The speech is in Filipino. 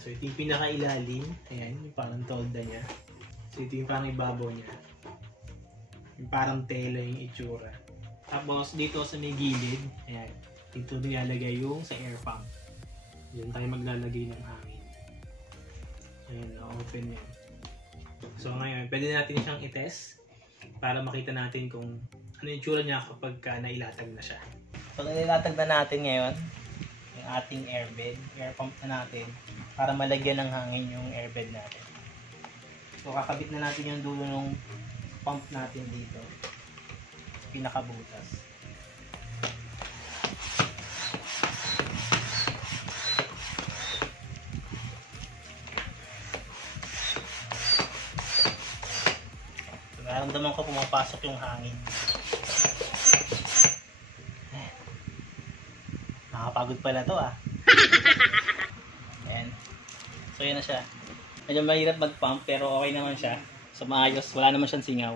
So ito yung pinakailalim. Ayan, yung parang tolda niya. So ito yung parang ibabaw niya. Yung parang tela yung itsura. Tapos dito sa may gilid, ayan, dito nilalagay yung sa air pump. Diyan tayo maglalagay ng hangin. Ayan, open yan. So ngayon, pwede natin siyang i-test para makita natin kung ano yung itsura niya kapag nailatag na siya. So nailatag na natin ngayon yung ating airbed, air pump na natin para malagyan ng hangin yung airbed natin. So kakabit na natin yung dulo ng pump natin dito, pinakabutas. So, nararamdaman ko pumapasok yung hangin. Nakapagod pala to ah. Ayan. So yan na siya. Medyo mahirap mag-pump pero okay naman siya. So maayos, wala naman siyang singaw.